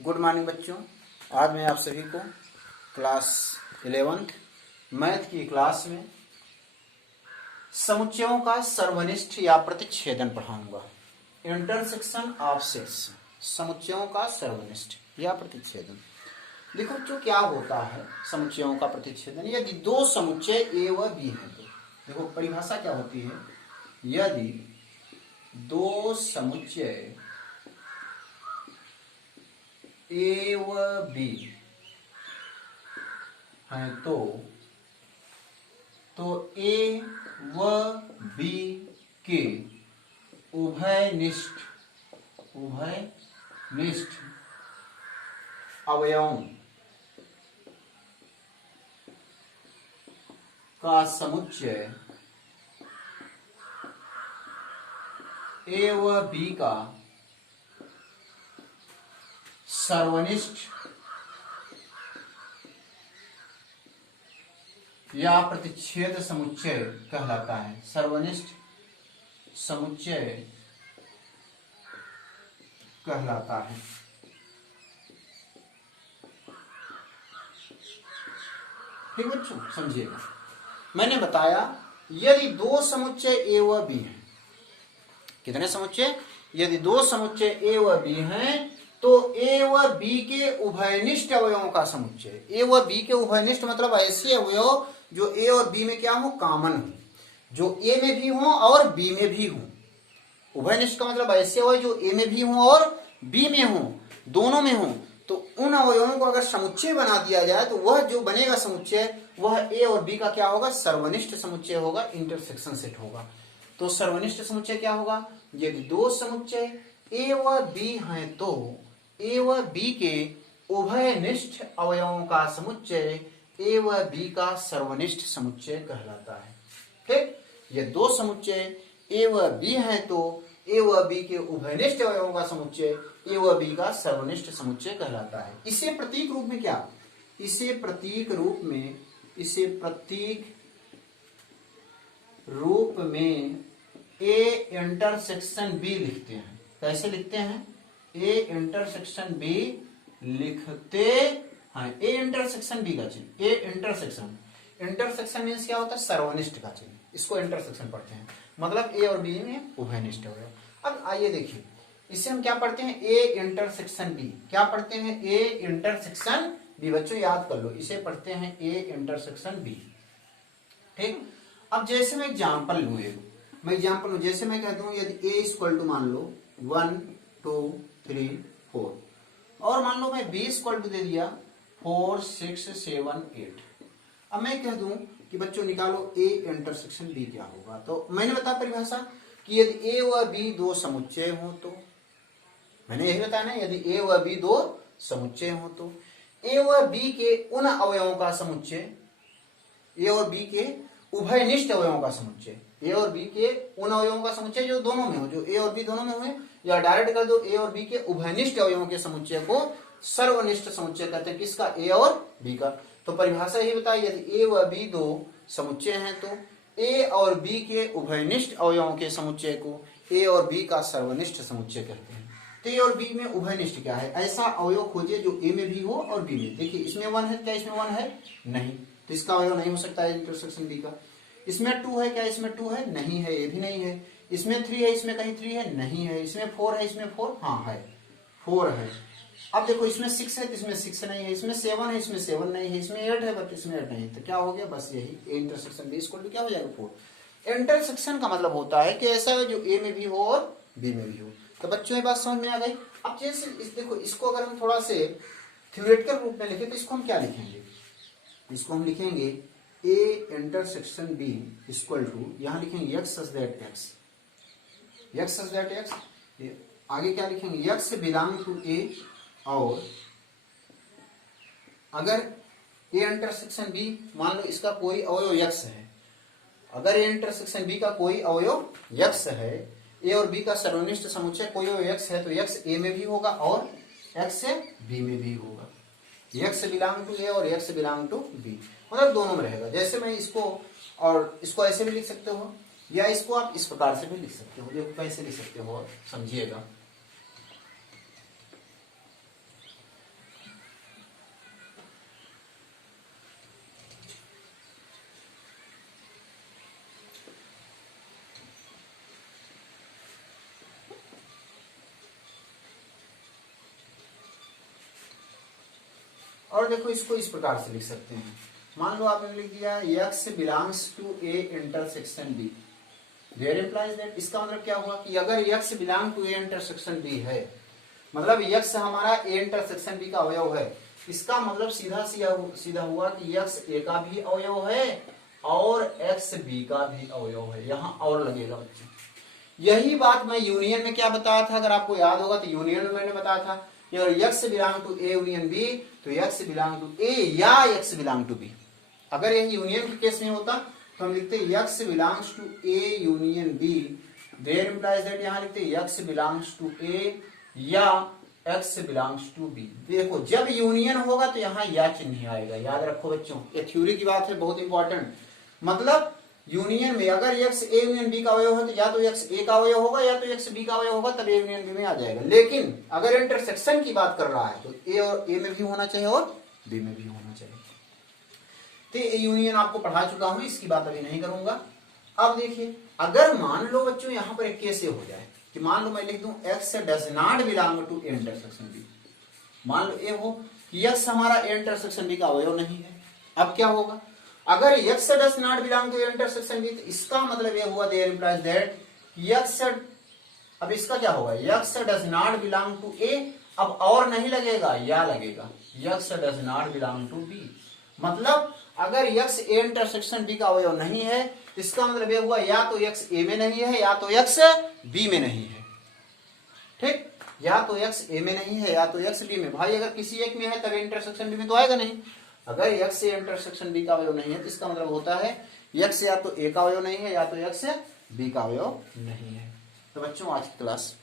Good morning बच्चों। आज मैं आप सभी को क्लास 11th मैथ की क्लास में समुच्चयों का सर्वनिष्ठ या प्रतिच्छेदन पढ़ाऊंगा। इंटरसेक्शन ऑफ सेट्स, समुच्चयों का सर्वनिष्ठ या प्रतिच्छेदन। देखो जो क्या होता है समुच्चयों का प्रतिच्छेदन, यदि दो समुच्चय ए व बी है तो देखो परिभाषा क्या होती है। यदि दो समुच्चय ए व बी है तो ए व बी के उभयनिष्ठ अवयवों का समुच्चय ए व बी का सर्वनिष्ठ या प्रतिच्छेद समुच्चय कहलाता है। सर्वनिष्ठ समुच्चय कहलाता है। ठीक बच्चों, समझिएगा। मैंने बताया यदि दो समुच्चय ए व बी हैं, कितने समुच्चय? यदि दो समुच्चय ए व बी हैं तो ए व बी के उभयनिष्ठ अवयवों का समुच्चय। ए व बी के उभयनिष्ठ मतलब ऐसे अवयव जो ए और बी में क्या हो, कॉमन हो, जो ए में भी हो और बी में भी हो। उभयनिष्ठ का मतलब ऐसे अवयव जो ए में भी हो और बी में हो, दोनों में हो। तो उन अवयवों को अगर समुच्चय बना दिया जाए तो वह जो बनेगा समुच्चय वह ए और बी का क्या होगा, सर्वनिष्ठ समुच्चय होगा, इंटरसेक्शन सेट होगा। तो सर्वनिष्ठ समुच्चय क्या होगा? यदि दो समुच्चय ए व बी हैं तो ए व बी के उभयनिष्ठ अवयवों का समुच्चय ए व बी का सर्वनिष्ठ समुच्चय कहलाता है। ठीक, ये दो समुच्चय ए व बी हैं तो ए व बी के उभयनिष्ठ अवयवों का समुच्चय ए व बी का सर्वनिष्ठ समुच्चय कहलाता है। इसे प्रतीक रूप में क्या, इसे प्रतीक रूप में ए इंटरसेक्शन बी लिखते हैं। कैसे लिखते हैं? ए इंटरसेक्शन बी लिखते हैं। ए इंटरसेक्शन बी का चिन्ह, ए इंटरसेक्शन मीन्स क्या होता है? सर्वनिष्ठ का चिन्ह। इसको इंटरसेक्शन पढ़ते हैं, मतलब ए और बी में उभयनिष्ठ अवयव। अब आइए देखिए, इसे हम क्या पढ़ते हैं? A intersection B. क्या पढ़ते हैं? A intersection B. बच्चों याद कर लो, इसे पढ़ते हैं ए इंटरसेक्शन बी। ठीक, अब जैसे मैं एग्जाम्पल लू, जैसे मैं कहता हूं यदि ए इक्वल टू मान लो 1 2 3 4 और मान लो मैं बी इक्वल टू दे दिया 4 6 7 8। अब मैं कह दूं कि बच्चों निकालो ए इंटरसेक्शन बी क्या होगा। तो मैंने बताया परिभाषा कि यदि ए व बी दो समुच्चय हो तो, मैंने यही बताया ना, यदि ए व बी दो समुच्चय हो तो ए व बी के उन अवयवों का समुच्चय, ए और बी के उभयनिष्ठ अवयवों का समुच्चय, ए और बी के उन अवयवों का समुच्चय जो दोनों में हो, जो ए और बी दोनों में हुए, या डायरेक्ट कर दो ए और बी के उभयनिष्ठ अवयवों के समुच्चय को सर्वनिष्ठ समुच्चय कहते हैं। किसका? ए और बी का। तो परिभाषा यही बताई, यदि ए व बी दो समुच्चय हैं तो ए और बी के उभयनिष्ठ अवयवों के समुच्चय को ए और बी का सर्वनिष्ठ समुच्चय कहते हैं। तो ए और बी में उभयनिष्ठ क्या है? ऐसा अवयव खोजिए जो ए में भी हो और बी में। देखिए इसमें 1 है, क्या इसमें 1 है? नहीं, तो इसका अवयव नहीं हो सकता है इंटरसेक्शन बी का। इसमें 2 है, क्या इसमें 2 है? नहीं है, ये भी नहीं है। इसमें 3 है, इसमें कहीं 3 है? नहीं है। इसमें 4 है, इसमें 4 हाँ है, 4 है। अब देखो इसमें 6 है, इसमें 6 नहीं है। इसमें 7 है, इसमें 7 नहीं है। इसमें 8 है, बट इसमें 8 नहीं है। तो क्या हो गया? बस यही A intersection B equal to क्या हो जाएगा? 4। इंटरसेक्शन का मतलब होता है कि ऐसा है जो ए में भी हो और बी में भी हो। तो बच्चों ये बात समझ में आ गई। अब जैसे देखो इसको अगर हम थोड़ा से थ्योरेटिकल रूप में लिखे तो इसको हम क्या लिखेंगे? इसको हम लिखेंगे A intersection B equal to, यहां लिखेंगे एक्स सच दैट एक्स। आगे क्या लिखेंगे? एक्स बिलोंग टू ए, और अगर ए इंटरसेक्शन बी मान लो इसका कोई अवयव एक्स है, अगर ए इंटरसेक्शन बी का कोई अवयव एक्स है, ए और बी का सर्वनिष्ठ समुच्चय कोई अवयव एक्स है, तो एक्स ए में भी होगा और एक्स बी में भी होगा। एक्स बिलोंग टू ए और एक्स बिलोंग टू बी, मतलब दोनों में रहेगा। जैसे मैं इसको और इसको ऐसे भी लिख सकते हो, या इसको आप इस प्रकार से भी लिख सकते हो। देखो कैसे लिख सकते हो, समझिएगा। और देखो इसको इस प्रकार से लिख सकते हैं, मान लो आपने लिख दिया x belongs to A intersection B, there implies that, इसका मतलब क्या हुआ कि अगर x belong to A intersection B है, मतलब x हमारा ए इंटरसेक्शन बी का अवयव है, इसका मतलब सीधा हुआ कि x ए का भी अवयव है और x बी का भी अवयव है। यहां और लगेगा बच्चे। यही बात मैं यूनियन में क्या बताया था, अगर आपको याद होगा तो यूनियन में मैंने बताया था कि अगर x belong to A union B तो x बिलोंग टू ए या x बिलोंग टू बी। अगर यह यूनियन के केस में होता तो हम लिखते x belongs to A union B, there implies that, यहां लिखते x बिलोंग्स टू ए या x बिलोंग्स टू बी। देखो जब यूनियन होगा तो यहाँ या चिन्ह आएगा, याद रखो बच्चों, ये थ्योरी की बात है, बहुत इंपॉर्टेंट। मतलब यूनियन में अगर x ए यूनियन बी का अवयव है तो या तो x ए का अवयव होगा या तो x बी का अवयव होगा, तब ए यूनियन बी में आ जाएगा। लेकिन अगर इंटरसेक्शन की बात कर रहा है तो ए और ए में भी होना चाहिए और बी में भी होना चाहिए। तो ए यूनियन आपको पढ़ा चुका हूं, इसकी बात अभी नहीं करूंगा। अब देखिए, अगर मान लो बच्चों यहाँ पर एक केस हो जाए कि मान लो मैं लिख दूं x does not belong to A intersection B, मान लो ये हो कि x हमारा ए इंटरसेक्शन बी का अवयव नहीं है। अब क्या होगा, अगर x does not belong to A intersection B तो इसका मतलब ये हुआ देयर इंप्लाइज दैट x, अब इसका क्या होगा, x does not belong to A, अब और नहीं लगेगा या लगेगा, x does not belong to B. मतलब अगर x ए इंटरसेक्शन बी का अवयव नहीं है तो इसका मतलब ये हुआ या तो x ए में नहीं है या तो x बी में नहीं है। ठीक, या तो x ए में नहीं है या तो x बी में। भाई अगर किसी एक में है तब इंटरसेक्शन बी में तो आएगा नहीं। अगर x ए इंटरसेक्शन बी का अवयव नहीं है तो इसका मतलब होता है x या तो ए का अवयव नहीं है या तो x बी का अवयव नहीं है। तो बच्चों आज की क्लास